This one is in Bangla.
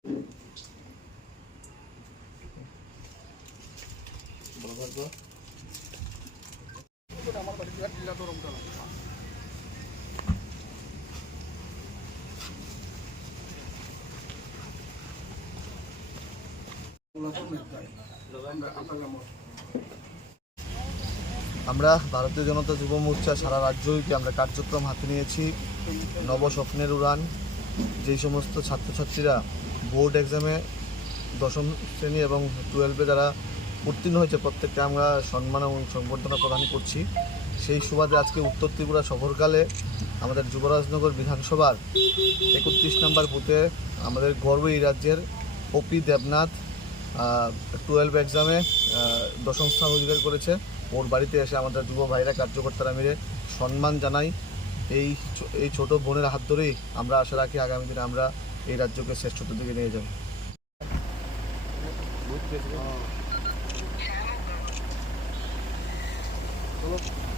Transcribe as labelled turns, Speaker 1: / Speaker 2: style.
Speaker 1: আমরা ভারতীয় জনতা যুব মোর্চা সারা রাজ্যকে আমরা কার্যক্রম হাতে নিয়েছি নবস্বপ্নের উড়ান যেই সমস্ত ছাত্রছাত্রীরা বোর্ড এক্সামে দশম শ্রেণী এবং টুয়েলভে যারা উত্তীর্ণ হয়েছে প্রত্যেককে আমরা সম্মান এবং সংবর্ধনা প্রদান করছি সেই সুবাদে আজকে উত্তর ত্রিপুরা সফরকালে আমাদের যুবরাজনগর বিধানসভার একত্রিশ নম্বর বুথে আমাদের গর্ব এই রাজ্যের ওপি দেবনাথ টুয়েলভ এক্সামে দশম স্থান অধিকার করেছে ওর বাড়িতে এসে আমাদের যুব ভাইরা কার্যকর্তারা মিলে সম্মান জানাই এই এই ছোট বোনের হাত ধরেই আমরা আশা রাখি আগামী দিনে আমরা এই রাজ্যকে শ্রেষ্ঠত্ব দিকে নিয়ে যাবো